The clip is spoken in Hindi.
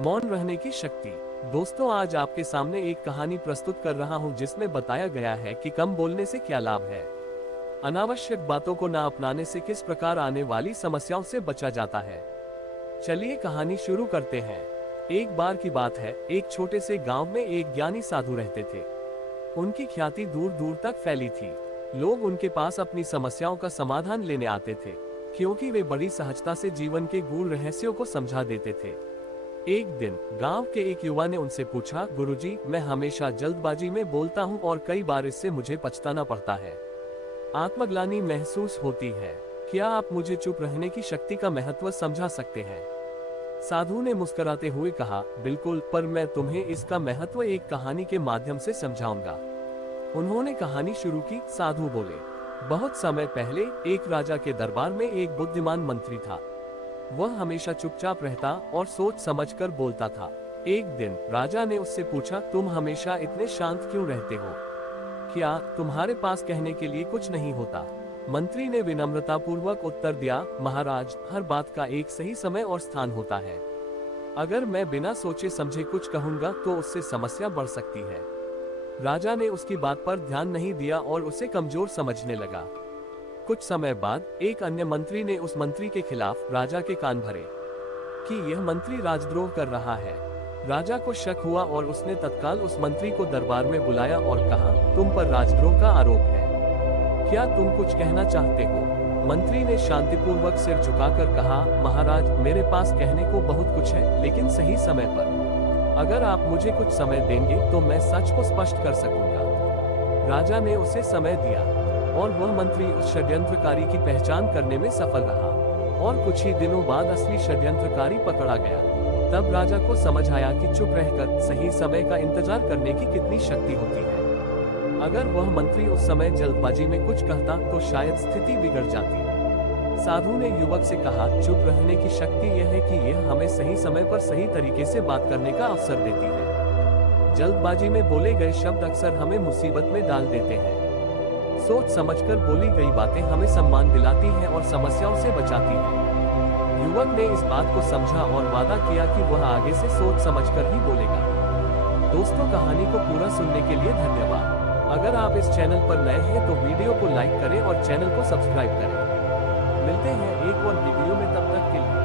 मौन रहने की शक्ति। दोस्तों, आज आपके सामने एक कहानी प्रस्तुत कर रहा हूं जिसमें बताया गया है कि कम बोलने से क्या लाभ है। अनावश्यक बातों को ना अपनाने से किस प्रकार आने वाली समस्याओं से बचा जाता है। चलिए कहानी शुरू करते हैं। एक बार की बात है, एक छोटे से गांव में एक ज्ञानी साधु रहते थे। उनकी ख्याति दूर दूर तक फैली थी। लोग उनके पास अपनी समस्याओं का समाधान लेने आते थे, क्योंकि वे बड़ी सहजता से जीवन के गूढ़ रहस्यों को समझा देते थे। एक दिन गांव के एक युवा ने उनसे पूछा, गुरुजी, मैं हमेशा जल्दबाजी में बोलता हूं और कई बार इससे मुझे पछताना पड़ता है। आत्मग्लानि महसूस होती है। क्या आप मुझे चुप रहने की शक्ति का महत्व समझा सकते हैं? साधु ने मुस्कुराते हुए कहा, बिल्कुल, पर मैं तुम्हें इसका महत्व एक कहानी के माध्यम से समझाऊंगा। उन्होंने कहानी शुरू की। साधु बोले, बहुत समय पहले एक राजा के दरबार में एक बुद्धिमान मंत्री था। वह हमेशा चुपचाप रहता और सोच समझकर बोलता था। एक दिन राजा ने उससे पूछा, तुम हमेशा इतने शांत क्यों रहते हो? क्या तुम्हारे पास कहने के लिए कुछ नहीं होता? मंत्री ने विनम्रता पूर्वक उत्तर दिया, महाराज, हर बात का एक सही समय और स्थान होता है। अगर मैं बिना सोचे समझे कुछ कहूंगा तो उससे समस्या बढ़ सकती है। राजा ने उसकी बात पर ध्यान नहीं दिया और उसे कमजोर समझने लगा। कुछ समय बाद एक अन्य मंत्री ने उस मंत्री के खिलाफ राजा के कान भरे कि यह मंत्री राजद्रोह कर रहा है। राजा को शक हुआ और उसने तत्काल उस मंत्री को दरबार में बुलाया और कहा, तुम पर राजद्रोह का आरोप है, क्या तुम कुछ कहना चाहते हो? मंत्री ने शांतिपूर्वक सिर झुकाकर कहा, महाराज, मेरे पास कहने को बहुत कुछ है, लेकिन सही समय पर। अगर आप मुझे कुछ समय देंगे तो मैं सच को स्पष्ट कर सकूंगा। राजा ने उसे समय दिया और वह मंत्री उस षड्यंत्रकारी की पहचान करने में सफल रहा और कुछ ही दिनों बाद असली षड्यंत्रकारी पकड़ा गया। तब राजा को समझ आया कि चुप रहकर सही समय का इंतजार करने की कितनी शक्ति होती है। अगर वह मंत्री उस समय जल्दबाजी में कुछ कहता तो शायद स्थिति बिगड़ जाती। साधु ने युवक से कहा, चुप रहने की शक्ति यह है कि यह हमें सही समय पर सही तरीके से बात करने का अवसर देती है। जल्दबाजी में बोले गए शब्द अक्सर हमें मुसीबत में डाल देते हैं। सोच समझकर बोली गई बातें हमें सम्मान दिलाती हैं और समस्याओं से बचाती हैं। युवक ने इस बात को समझा और वादा किया कि वह आगे से सोच समझकर ही बोलेगा। दोस्तों, कहानी को पूरा सुनने के लिए धन्यवाद। अगर आप इस चैनल पर नए हैं तो वीडियो को लाइक करें और चैनल को सब्सक्राइब करें। मिलते हैं एक और वीडियो में, तब तक के लिए।